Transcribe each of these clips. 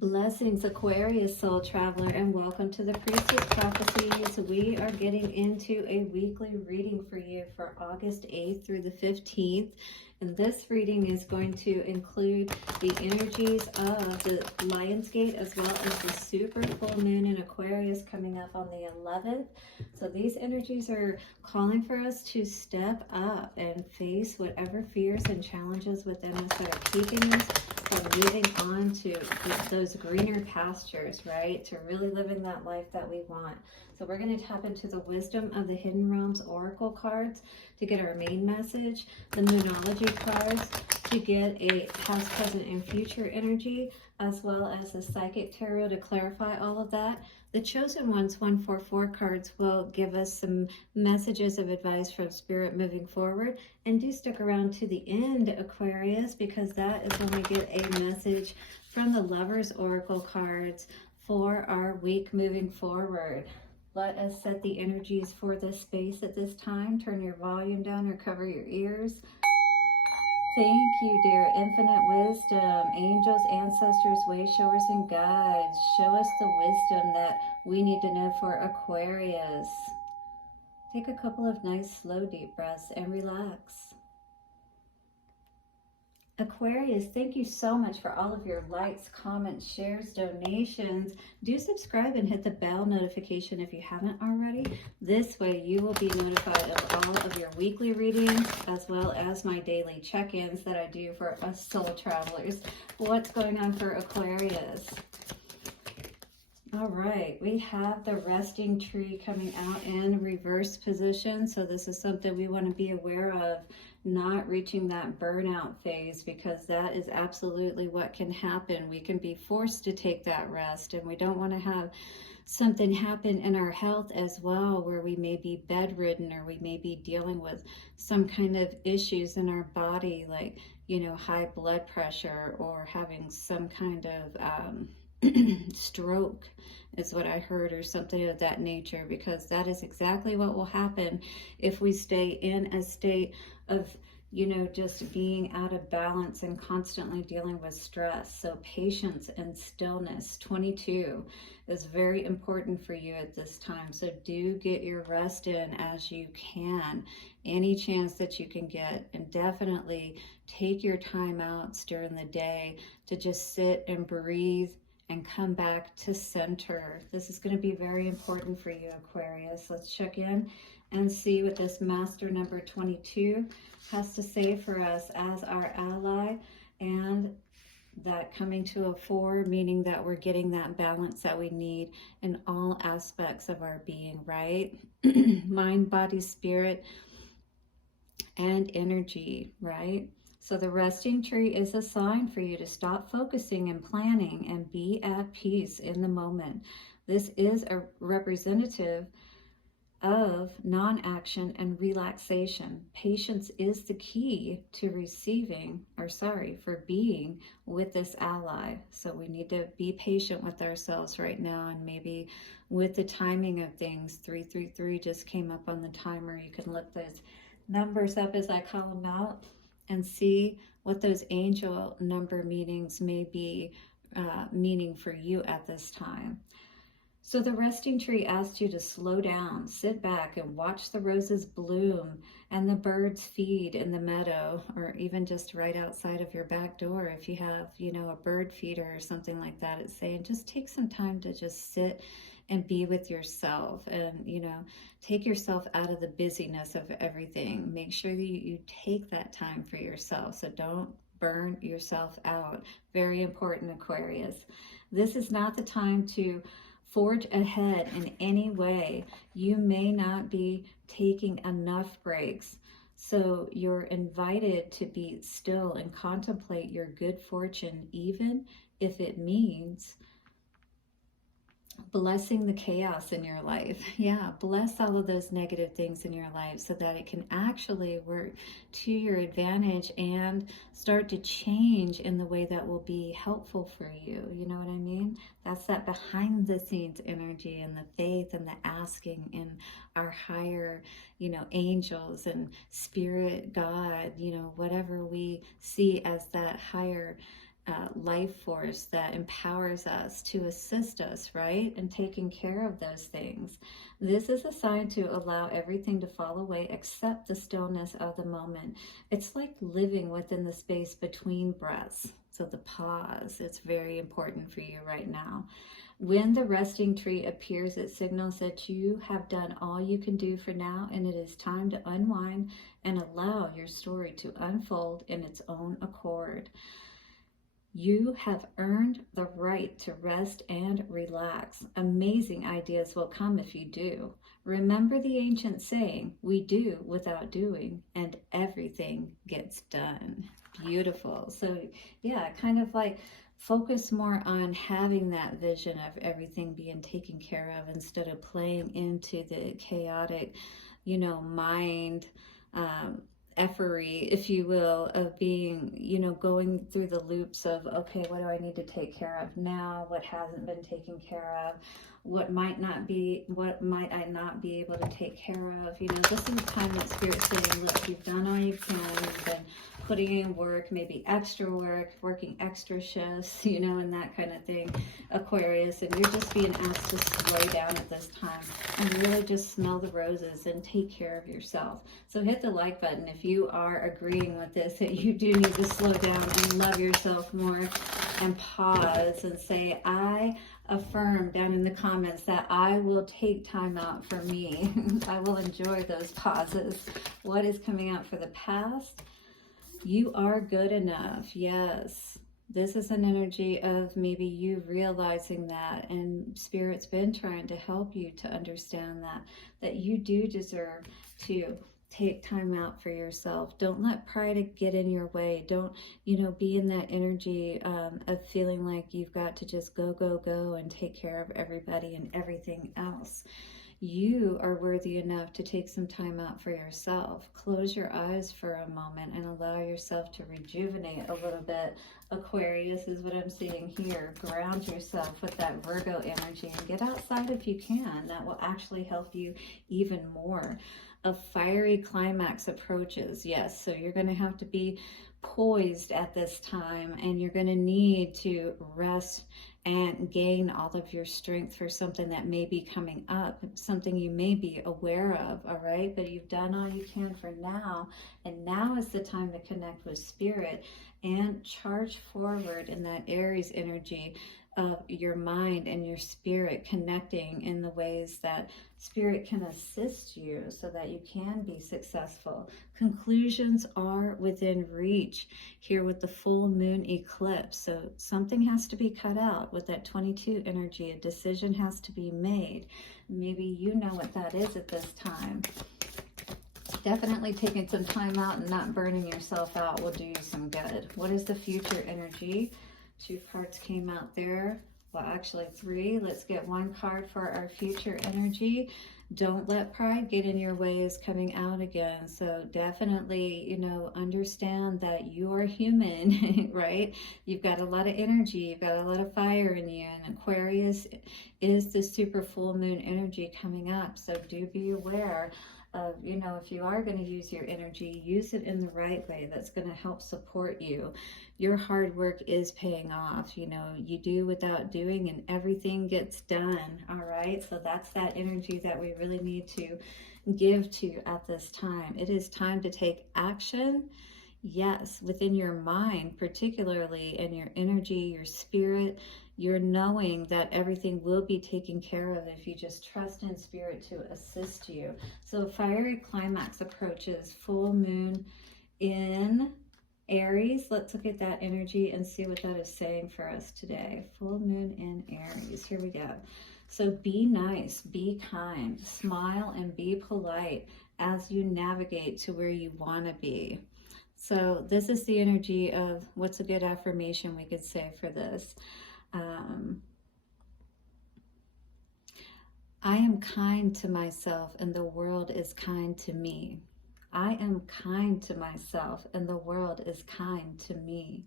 Blessings, Aquarius soul traveler, and welcome to the Priestess Prophecies. We are getting into a weekly reading for you for August 8th through the 15th. And this reading is going to include the energies of the LionsGate as well as the super full moon in Aquarius coming up on the 11th. So these energies are calling for us to step up and face whatever fears and challenges within us that are keeping us from moving on to those greener pastures, right? To really living that life that we want. So we're going to tap into the wisdom of the Hidden Realms Oracle cards to get our main message, the Moonology cards to get a past, present, and future energy, as well as the Psychic Tarot to clarify all of that. The Chosen Ones 144 cards will give us some messages of advice from Spirit moving forward. And do stick around to the end, Aquarius, because that is when we get a message from the Lovers Oracle cards for our week moving forward. Let us set the energies for this space at this time. Turn your volume down or cover your ears. Thank you, dear infinite wisdom, angels, ancestors, way showers, and guides. Show us the wisdom that we need to know for Aquarius. Take a couple of nice, slow, deep breaths and relax. Aquarius, thank you so much for all of your likes, comments, shares, donations. Do subscribe and hit the bell notification if you haven't already. This way you will be notified of all of your weekly readings as well as my daily check-ins that I do for us soul travelers. What's going on for Aquarius? All right, we have the resting tree coming out in reverse position. So this is something we want to be aware of, not reaching that burnout phase, because that is absolutely what can happen. We can be forced to take that rest, and we don't want to have something happen in our health as well, where we may be bedridden or we may be dealing with some kind of issues in our body, like, you know, high blood pressure or having some kind of stroke is what I heard, or something of that nature, because that is exactly what will happen if we stay in a state of, you know, just being out of balance and constantly dealing with stress. So patience and stillness, 22, is very important for you at this time. So do get your rest in as you can, any chance that you can get, and definitely take your time outs during the day to just sit and breathe and come back to center. This is going to be very important for you, Aquarius. Let's check in and see what this Master number 22 has to say for us as our ally, and that coming to a 4, meaning that we're getting that balance that we need in all aspects of our being, right? Mind, body, spirit, and energy, right? So the resting tree is a sign for you to stop focusing and planning and be at peace in the moment. This is a representative of non-action and relaxation. Patience is the key to for being with this ally. So we need to be patient with ourselves right now, and maybe with the timing of things. 333 just came up on the timer. You can look those numbers up as I call them out and see what those angel number meanings may be meaning for you at this time. So the resting tree asks you to slow down, sit back, and watch the roses bloom and the birds feed in the meadow, or even just right outside of your back door. If you have, you know, a bird feeder or something like that, it's saying just take some time to just sit and be with yourself, and, you know, take yourself out of the busyness of everything. Make sure that you take that time for yourself. So don't burn yourself out. Very important, Aquarius. This is not the time to forge ahead in any way. You may not be taking enough breaks. So you're invited to be still and contemplate your good fortune, even if it means blessing the chaos in your life. Yeah, bless all of those negative things in your life so that it can actually work to your advantage and start to change in the way that will be helpful for you. You know what I mean? That's that behind the scenes energy, and the faith and the asking in our higher, you know, angels and spirit, God, you know, whatever we see as that higher life force that empowers us to assist us, right? And taking care of those things. This is a sign to allow everything to fall away except the stillness of the moment. It's like living within the space between breaths. So the pause, it's very important for you right now. When the resting tree appears, it signals that you have done all you can do for now, and it is time to unwind and allow your story to unfold in its own accord. You have earned the right to rest and relax. Amazing ideas will come if you do. Remember the ancient saying, we do without doing, and everything gets done. Beautiful. So yeah, kind of like focus more on having that vision of everything being taken care of instead of playing into the chaotic, mind effery, if you will, of being, going through the loops of, okay, what do I need to take care of now? What hasn't been taken care of? What might I not be able to take care of? This is the time that Spirit's saying, look, you've done all you can. You've been putting in work, maybe extra work, working extra shifts, and that kind of thing, Aquarius, and you're just being asked to slow down at this time and really just smell the roses and take care of yourself. So hit the like button if you are agreeing with this, that you do need to slow down and love yourself more, and pause and say, I affirm down in the comments that I will take time out for me. I will enjoy those pauses. What is coming out for the past? You are good enough. Yes. This is an energy of maybe you realizing that, and Spirit's been trying to help you to understand that you do deserve to take time out for yourself. Don't let pride get in your way. Don't, be in that energy of feeling like you've got to just go and take care of everybody and everything else. You are worthy enough to take some time out for yourself. Close your eyes for a moment and allow yourself to rejuvenate a little bit. Aquarius is what I'm seeing here. Ground yourself with that Virgo energy and get outside if you can. That will actually help you even more. A fiery climax approaches. Yes, so you're going to have to be poised at this time, and you're going to need to rest and gain all of your strength for something that may be coming up, something you may be aware of, all right? But you've done all you can for now, and now is the time to connect with Spirit and charge forward in that Aries energy of your mind and your spirit connecting in the ways that Spirit can assist you so that you can be successful. Conclusions are within reach here with the full moon eclipse. So something has to be cut out with that 22 energy. A decision has to be made. Maybe you know what that is at this time. Definitely taking some time out and not burning yourself out will do you some good. What is the future energy? 2 cards came out there. Well, actually 3. Let's get 1 card for our future energy. Don't let pride get in your way is coming out again. So definitely, understand that you're human, right? You've got a lot of energy. You've got a lot of fire in you. And Aquarius is the super full moon energy coming up. So do be aware of, if you are going to use your energy, use it in the right way that's going to help support you. Your hard work is paying off. You do without doing, and everything gets done. All right. So that's that energy that we really need to give to at this time. It is time to take action. Yes, within your mind, particularly, and your energy, your spirit, you're knowing that everything will be taken care of if you just trust in Spirit to assist you. So fiery climax approaches, full moon in Aries. Let's look at that energy and see what that is saying for us today. Full moon in Aries. Here we go. So be nice, be kind, smile, and be polite as you navigate to where you want to be. So this is the energy of what's a good affirmation we could say for this. I am kind to myself and the world is kind to me. I am kind to myself and the world is kind to me.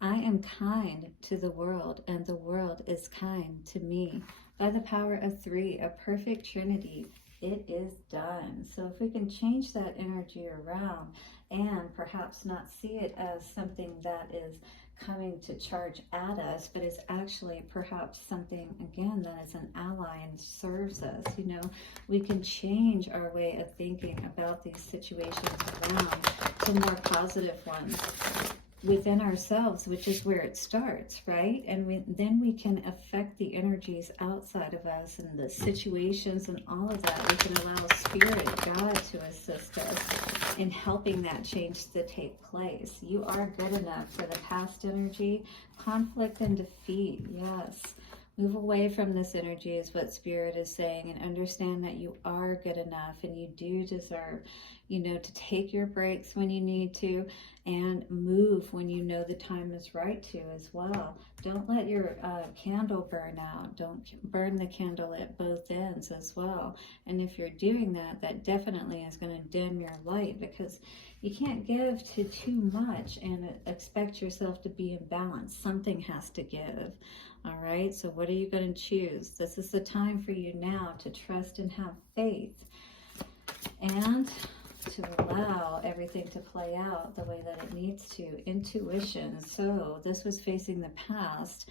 I am kind to the world and the world is kind to me. By the power of 3, a perfect trinity, it is done. So if we can change that energy around and perhaps not see it as something that is coming to charge at us, but is actually perhaps something, again, that is an ally and serves us. You know, we can change our way of thinking about these situations around to more positive ones within ourselves, which is where it starts, right? And then we can affect the energies outside of us and the situations and all of that. We can allow Spirit, God, to assist us in helping that change to take place. You are good enough. For the past energy, conflict and defeat, yes. Move away from this energy is what Spirit is saying, and understand that you are good enough and you do deserve, you know, to take your breaks when you need to and move when you know the time is right to as well. Don't let your candle burn out. Don't burn the candle at both ends as well. And if you're doing that, that definitely is going to dim your light, because you can't give to too much and expect yourself to be in balance. Something has to give. All right, so what are you going to choose? This is the time for you now to trust and have faith and to allow everything to play out the way that it needs to. Intuition. So this was facing the past,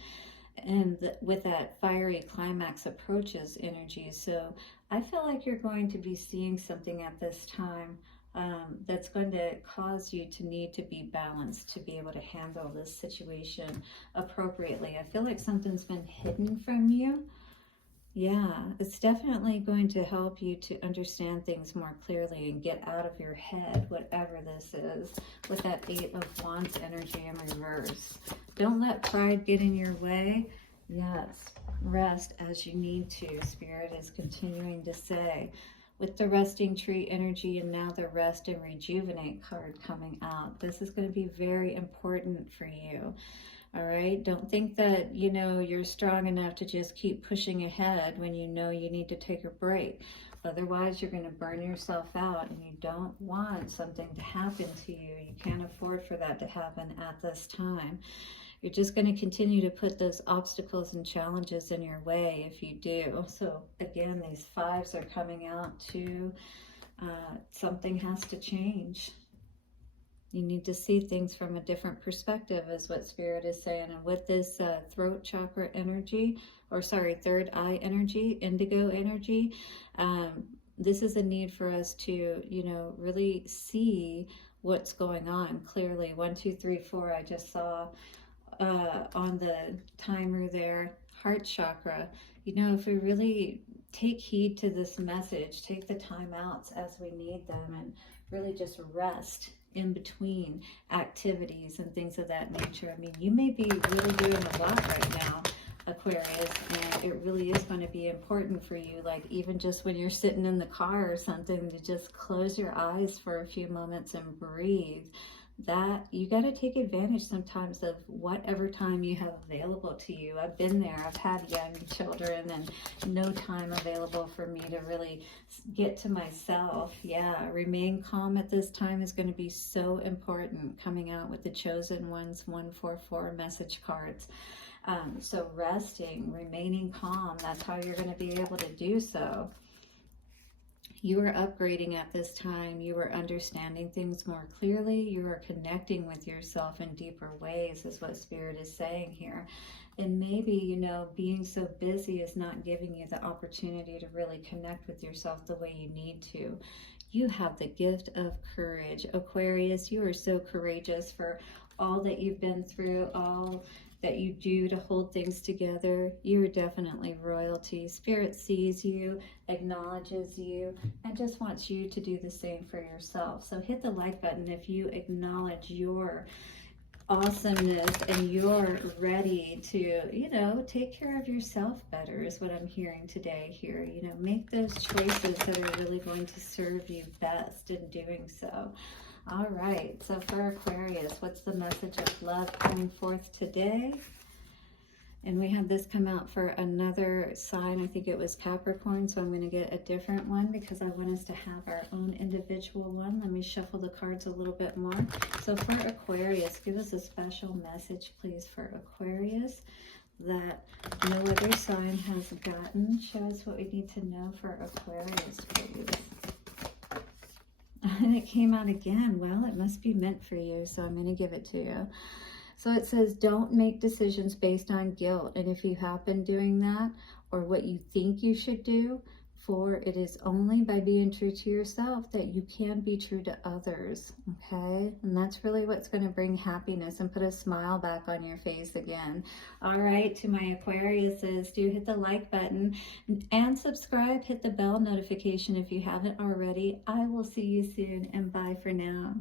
and with that fiery climax approaches energy. So I feel like you're going to be seeing something at this time that's going to cause you to need to be balanced to be able to handle this situation appropriately. I feel like something's been hidden from you. Yeah, it's definitely going to help you to understand things more clearly and get out of your head, whatever this is, with that 8 of Wands energy in reverse. Don't let pride get in your way. Yes, rest as you need to, Spirit is continuing to say. With the resting tree energy and now the rest and rejuvenate card coming out, this is going to be very important for you. All right, don't think that, you know, you're strong enough to just keep pushing ahead when you know you need to take a break. Otherwise, you're going to burn yourself out, and you don't want something to happen to you. You can't afford for that to happen at this time. You're just going to continue to put those obstacles and challenges in your way if you do. So again, these 5s are coming out too. Something has to change. You need to see things from a different perspective is what Spirit is saying. And with this throat chakra energy, or sorry, third eye energy, indigo energy, this is a need for us to, you know, really see what's going on clearly. 1, 2, 3, 4, I just saw on the timer there, heart chakra. You know, if we really take heed to this message, take the time outs as we need them, and really just rest in between activities and things of that nature. I mean, you may be really doing a lot right now, Aquarius, and it really is going to be important for you, like even just when you're sitting in the car or something, to just close your eyes for a few moments and breathe. That you got to take advantage sometimes of whatever time you have available to you. I've been there. I've had young children and no time available for me to really get to myself. Yeah, remain calm at this time is going to be so important, coming out with the Chosen Ones 144 message cards. So resting, remaining calm, that's how you're going to be able to do so. You are upgrading at this time. You are understanding things more clearly. You are connecting with yourself in deeper ways is what Spirit is saying here. And maybe, you know, being so busy is not giving you the opportunity to really connect with yourself the way you need to. You have the gift of courage. Aquarius, you are so courageous for all that you've been through, all that you do to hold things together. You're definitely royalty. Spirit sees you, acknowledges you, and just wants you to do the same for yourself. So hit the like button if you acknowledge your awesomeness and you're ready to, you know, take care of yourself better is what I'm hearing today here. You know, make those choices that are really going to serve you best in doing so. All right, so for Aquarius, what's the message of love coming forth today? And we had this come out for another sign. I think it was Capricorn, so I'm going to get a different one because I want us to have our own individual one. Let me shuffle the cards a little bit more. So for Aquarius, give us a special message, please, for Aquarius that no other sign has gotten. Show us what we need to know for Aquarius, please. And it came out again. Well, it must be meant for you, so I'm going to give it to you. So it says, don't make decisions based on guilt. And if you have been doing that, or what you think you should do, for it is only by being true to yourself that you can be true to others, okay? And that's really what's going to bring happiness and put a smile back on your face again. All right, to my Aquariuses, do hit the like button and subscribe. Hit the bell notification if you haven't already. I will see you soon, and bye for now.